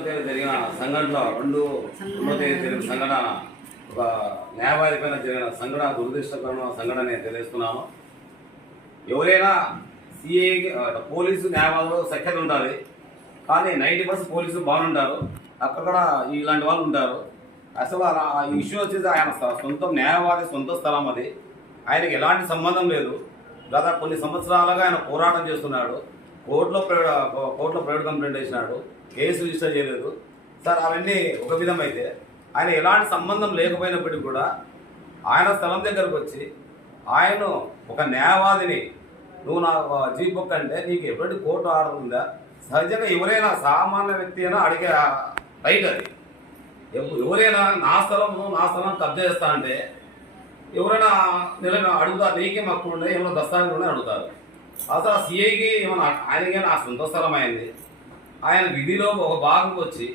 ఒకటో తేదీ జరిగిన సంఘటనలో రెండు రెండో తేదీ జరిగిన సంఘటన ఒక న్యాయవాది పైన జరిగిన సంఘటన దురదృష్టకరమైన సంఘటన నేను తెలియజేస్తున్నాము ఎవరైనా సిఏ పోలీసు న్యాయవాదులు సఖ్యత ఉండాలి కానీ నైంటీ పర్సెంట్ పోలీసులు బాగుంటారు అక్కడ ఇలాంటి వాళ్ళు ఉంటారు. అసలు ఆ ఇష్యూ వచ్చేసి ఆయన సొంత న్యాయవాది సొంత స్థలం అది. ఆయనకి ఎలాంటి సంబంధం లేదు. గత కొన్ని సంవత్సరాలుగా ఆయన పోరాటం చేస్తున్నాడు. కోర్టులో ప్రైవేట్ కోర్టులో ప్రైవేట్ కంప్లైంట్ చేసినాడు కేసు రిజిస్టర్ చేయలేదు. సార్ అవన్నీ ఒక విధమైతే ఆయన ఎలాంటి సంబంధం లేకపోయినప్పటికీ కూడా ఆయన స్థలం దగ్గరకు వచ్చి ఆయన ఒక న్యాయవాదిని నువ్వు నా జీప్ బుక్ అంటే నీకు ఎటువంటి కోర్టు ఆర్డర్ ఉందా? సహజంగా ఎవరైనా సామాన్య వ్యక్తి అయినా అడిగే రైట్ అది. ఎవరైనా నా స్థలం నువ్వు నా స్థలం కబ్జా చేస్తా అంటే ఎవరైనా నిలబడి అడుగుతారు నీకే మక్కువ ఉండే ఏమైనా దస్తావేజ్ ఉండే అడుగుతారు. అసలు ఆ సిఐకి ఏమైనా ఆయనకి నా సొంత స్థలం అయింది? ఆయన విధిలో ఒక భాగం వచ్చి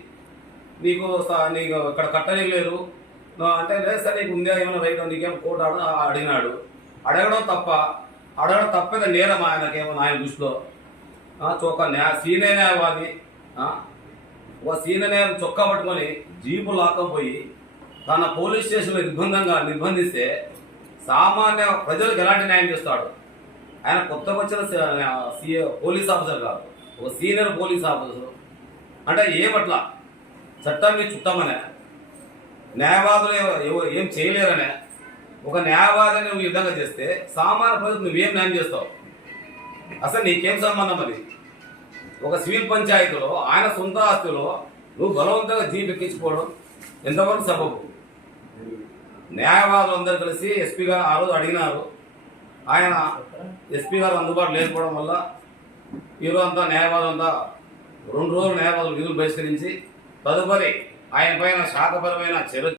నీకు నీకు ఇక్కడ కట్టలేరు అంటే లేదు సార్ నీకు ఉందా? ఏమైనా రైట్ నీకేమో కోర్టు ఆడ అడిగినాడు. అడగడం తప్ప అడగడం తప్పేది నేరం ఆయనకేమో ఆయన దృష్టిలో? చొక్క న్యాయ సీనియర్ న్యాయవాది ఒక సీనియర్ న్యాయం చొక్కా పట్టుకొని జీపు లాక్కపోయి తన పోలీస్ స్టేషన్లో నిర్బంధంగా నిర్బంధిస్తే సామాన్య ప్రజలకు ఎలాంటి న్యాయం చేస్తాడు? ఆయన కొత్తగా వచ్చిన సీఏ పోలీస్ ఆఫీసర్ కాదు. ఒక సీనియర్ పోలీస్ ఆఫీసర్. అంటే ఏమట్లా చట్టం చుట్టామనే చుట్టమనే. న్యాయవాదులు ఏం చేయలేరనే. ఒక న్యాయవాదిని నువ్వు విధంగా చేస్తే సామాన్య ప్రజలు నువ్వేం న్యాయం చేస్తావు? అసలు నీకేం సంబంధం అది? ఒక సివిల్ పంచాయతీలో ఆయన సొంత ఆస్తిలో నువ్వు బలవంతంగా జీప్ ఎక్కించుకోవడం ఎంతవరకు సబబు? న్యాయవాదులు అందరూ కలిసి ఎస్పీగా ఆ రోజు అడిగినారు. ఆయన ఎస్పీ గారు అందుబాటులో లేకపోవడం వల్ల ఈరోజు అంతా న్యాయవాదం అంతా రెండు రోజులు న్యాయవాదులు విధులు బహిష్కరించి తదుపరి ఆయన పైన శాఖపరమైన చర్య